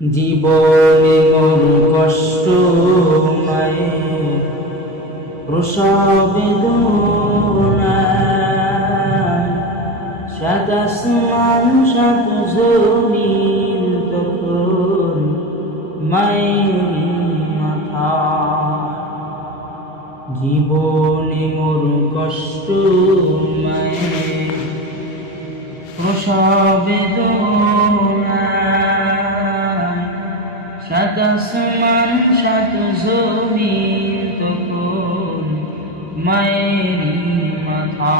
জীবনে মোর কষ্ট মায়ের প্রসব বেদনায়, সাত আসমান সাত জমিন তখন মায়ের মাথা। জীবনে মোর কষ্ট মায়ের প্রসব বেদনায়, সাত আসমান সাত জমিন তখন মায়ের মাথা।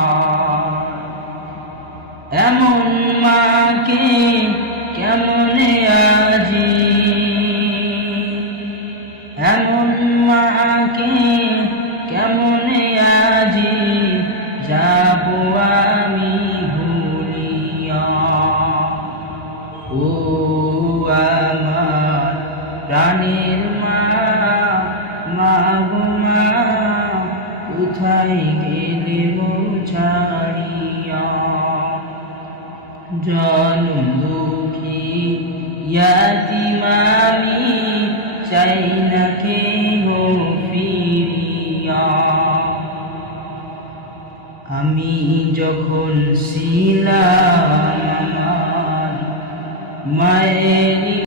এমন মাকে কেমনে আজি, এমন মাকে কেমনে আজি যাব আমি ভুলিয়া। ও আমার প্রাণের মা, মা গো মা, কোথায় গেলে মোর ছাড়িয়া। জনম দুঃখী ইয়াতীম আমি, চাই না কেহ ফিরিয়া। আমি যখন ছিলাম আমার মায়ের